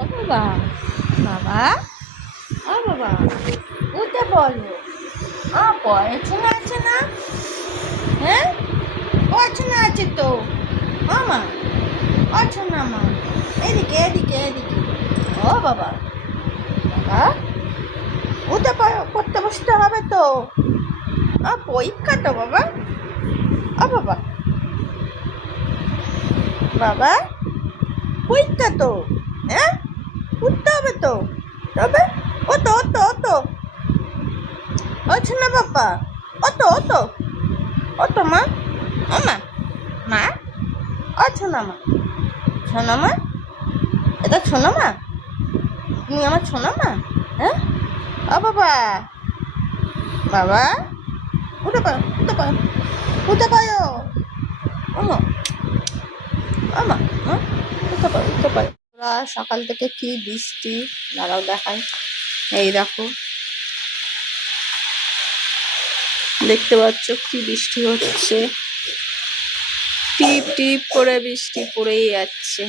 বাবা বাবা ও বাবা উঠে পড়ো। পড়াশোনা আছে না? হ্যাঁ, পড়াশোনা আছে তো। মামা আছো না মা? এদিকে এদিকে এদিকে। ও বাবা বাবা উঠে পড়তে বসতে হবে তো। পরীক্ষা তো বাবা। ও বাবা বাবা পরীক্ষা তো। হ্যাঁ, উঠতে হবে তো। তবে ওতো ওতো ওতো না বাবা। ওতো ওতো ওতো মা। মা মা না মা। শোনো মা, এটা শোনো মা, তুমি আমার শোনো মা। হ্যাঁ, ও বাবা বাবা উঠে পারো উঠে পারো উঠে পারো। আমা আমা উঠে পারো উঠে পারো। সকাল থেকে কি বৃষ্টি, দাঁড়াও দেখাই। এই দেখো, দেখতে পাচ্ছ কি বৃষ্টি হচ্ছে। টিপ টিপ করে বৃষ্টি পড়েই যাচ্ছে।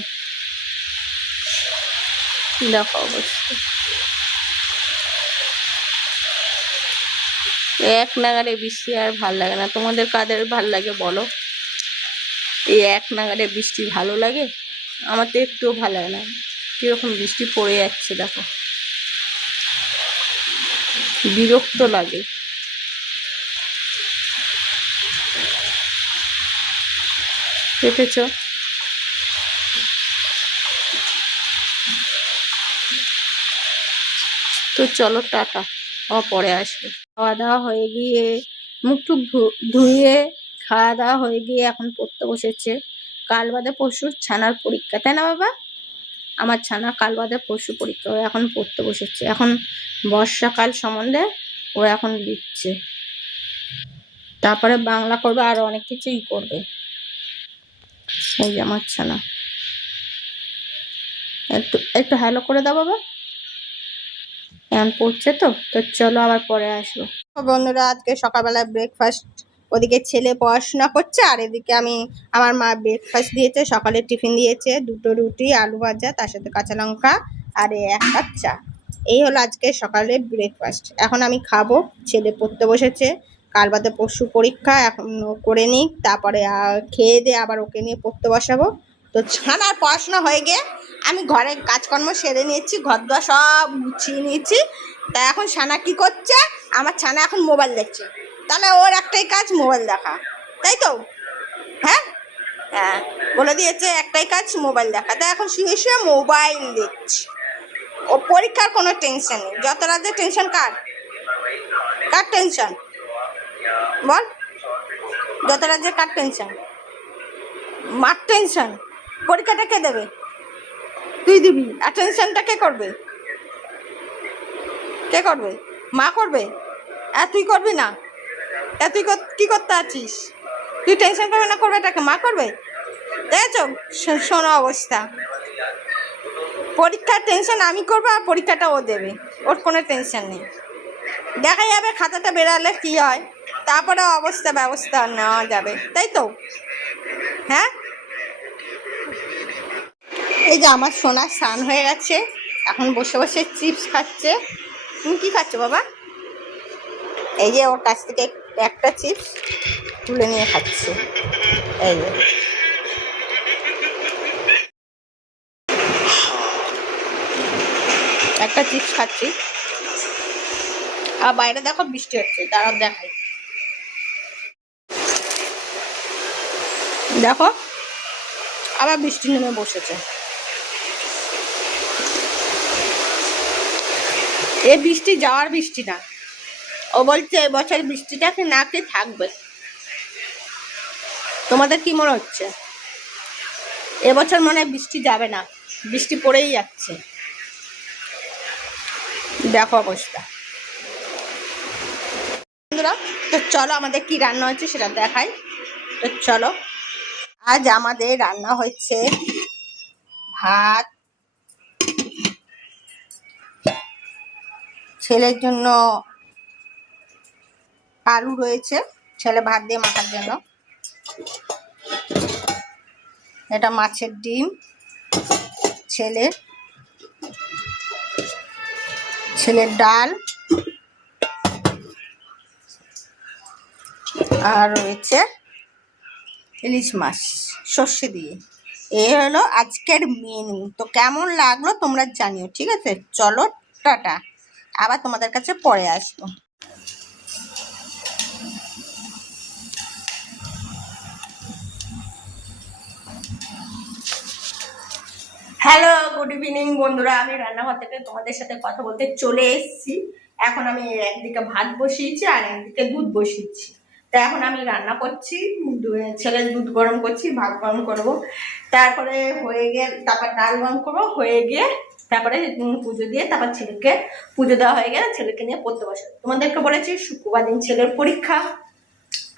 দেখো অবস্থা, এক নাগারে বৃষ্টি আর ভাল লাগে না। তোমাদের কাদের ভাল লাগে বলো? এই এক নাগারে বৃষ্টি ভালো লাগে? আমার তো একটুও ভালো লাগে না। কিরকম বৃষ্টি পড়ে যাচ্ছে দেখো, বিরক্ত লাগে। দেখেছ? তো চলো টাটা, পরে আসবে। খাওয়া দাওয়া হয়ে গিয়ে মুখ টুক ধুয়ে খাওয়া দাওয়া হয়ে গিয়ে এখন পড়তে বসেছে। কাল বাদে পরশু ছানার পরীক্ষা, তাই না বাবা? আমার ছানা কাল বাদে পরশু পরীক্ষা, ও এখন পড়তে বসেছে। এখন বর্ষাকাল সম্বন্ধে ও এখন লিখছে, তারপরে বাংলা করবে, আরো অনেক কিছুই করবে। এই যে আমার ছানা, একটু একটু হ্যালো করে দাও বাবা। এখন পড়ছে তো। চলো আবার পরে আসবো। বন্ধুরা, আজকে সকালবেলায় ব্রেকফাস্ট, ওদিকে ছেলে পড়াশোনা করছে আর এদিকে আমার মা ব্রেকফাস্ট দিয়েছে। সকালে টিফিন দিয়েছে, 2টো রুটি, আলু ভাজা, তার সাথে কাঁচা লঙ্কা আর 1 কাপ চা। এই হলো আজকে সকালে ব্রেকফাস্ট। এখন আমি খাবো। ছেলে পড়তে বসেছে, কাল বাদে পরশু পরীক্ষা, এখন করে নিক, তারপরে খেয়ে দিয়ে আবার ওকে নিয়ে পড়তে বসাবো। তো ছানার পড়াশোনা হয়ে গিয়ে আমি ঘরের কাজকর্ম সেরে নিয়েছি, ঘর দোয়া সব গুছিয়ে নিয়েছি। তা এখন ছানা কি করছে? আমার ছানা এখন মোবাইল দেখছে। তাহলে ওর একটাই কাজ মোবাইল দেখা, তাই তো? হ্যাঁ হ্যাঁ, বলে দিয়েছে একটাই কাজ মোবাইল দেখা। তা এখন শুয়ে শুয়ে মোবাইল দেখছি। ও পরীক্ষার কোনো টেনশন নেই। যত রাজ্যে টেনশন কার? কার টেনশন বল? যত রাজ্যে কার টেনশন? মার টেনশন। পরীক্ষাটা কে দেবে? তুই দিবি। আর টেনশনটা কে করবে? কে করবে? মা করবে। তুই করবি না? তুই কি করতে আছিস? তুই টেনশন করবে না, করবে এটাকে মা করবে। দেখেছো শোনো অবস্থা। পরীক্ষার টেনশন আমি করবো আর পরীক্ষাটা ও দেবে, ওর কোনো টেনশন নেই। দেখা যাবে খাতাটা বেরালে কি হয়, তারপরে ব্যবস্থা নেওয়া যাবে, তাই তো? হ্যাঁ, এই যে আমার সোনা স্নান হয়ে গেছে, এখন বসে বসে চিপস খাচ্ছে। তুমি কি খাচ্ছ বাবা? এই যে ওর কাছ থেকে একটা চিপস তুলে নিয়ে খাচ্ছে। এই যে একটা চিপস খাচ্ছি। আর বাইরে দেখো বৃষ্টি হচ্ছে, দাঁড়াও দেখাই। দেখো আবার বৃষ্টি নেমে বসেছে। এই বৃষ্টি যাওয়ার বৃষ্টি না। ও বলছে এবছর বৃষ্টিটা নাকি থাকবে। তোমাদের কি মনে হচ্ছে? এবছর মনে হয় বৃষ্টি যাবে না, বৃষ্টি পড়েই যাচ্ছে। দেখো অবস্থা। বন্ধুরা, তো চলো আমাদের কি রান্না হচ্ছে সেটা দেখাই। তো চলো, আজ আমাদের রান্না হচ্ছে ভাত, ছেলের জন্য আলু রয়েছে, ছেলে ভাত দিয়ে মাখার জন্য। এটা মাছের ডিম ছেলে, ছেলের ডাল, আর রয়েছে ইলিশ মাছ সর্ষে দিয়ে। এই হলো আজকের মেনু। তো কেমন লাগলো তোমরা জানিও, ঠিক আছে? চলো টাটা, আবার তোমাদের কাছে পরে আসবো। হ্যালো, গুড ইভিনিং বন্ধুরা। আমি রান্নাঘর থেকে তোমাদের সাথে কথা বলতে চলে এসেছি। এখন আমি একদিকে ভাত বসিয়েছি আর একদিকে দুধ বসিয়েছি। তো এখন আমি রান্না করছি, ছেলের দুধ গরম করছি, ভাত গরম করব, তারপরে হয়ে গিয়ে তারপর ডাল গরম করবো, হয়ে গিয়ে তারপরে পুজো দিয়ে তারপর ছেলেকে পুজো দেওয়া হয়ে গেলে ছেলেকে নিয়ে পড়তে বসে। তোমাদেরকে বলেছি শুক্রবার দিন ছেলের পরীক্ষা,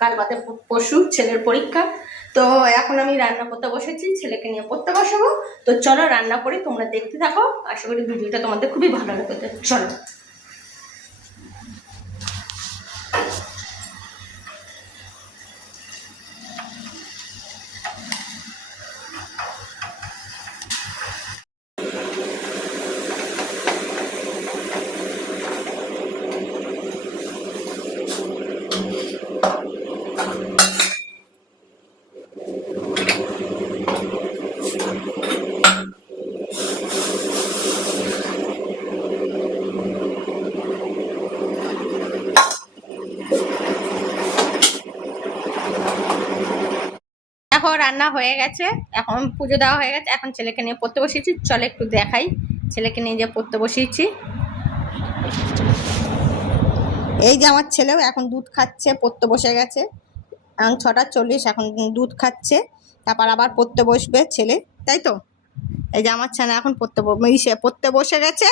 কাল বাদে পরশু ছেলের পরীক্ষা। তো এখন আমি রান্না করতে বসেছি, ছেলেকে নিয়ে পড়তে বসাবো। তো চলো রান্না করি, তোমরা দেখতে থাকো, আশা করি ভিডিওটা তোমাদের খুবই ভালো লাগবে। চলো। দেখো রান্না হয়ে গেছে, এখন পুজো দেওয়া হয়ে গেছে, এখন ছেলেকে নিয়ে পড়তে বসিয়েছি। চলো একটু দেখাই ছেলেকে নিয়ে যে পড়তে বসিয়েছি। এই যে আমার ছেলেও এখন দুধ খাচ্ছে, পড়তে বসে গেছে। এখন 6:40, এখন দুধ খাচ্ছে, তারপর আবার পড়তে বসবে ছেলে, তাই তো? এই যে আমার ছেলে এখন পড়তে বসে গেছে।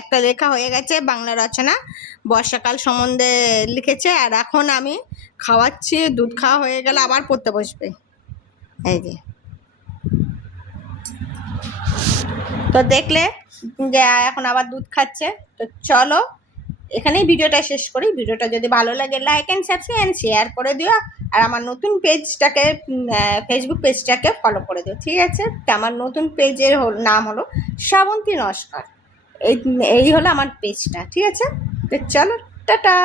একটা লেখা হয়ে গেছে, বাংলা রচনা বর্ষাকাল সম্বন্ধে লিখেছে। আর এখন আমি খাওয়াচ্ছি, দুধ খাওয়া হয়ে গেলে আবার পড়তে বসবে। এই যে, তো দেখলে যে এখন আবার দুধ খাচ্ছে। তো চলো এখানেই ভিডিওটা শেষ করি। ভিডিওটা যদি ভালো লাগে like and subscribe and share করে দিও। আর আমার নতুন পেজটাকে, ফেসবুক পেজটাকে ফলো করে দিও, ঠিক আছে? তো আমার নতুন পেজের নাম হলো শ্রাবন্তী নস্কর। এই হলো আমার পেজটা, ঠিক আছে? তো চলো টাটা।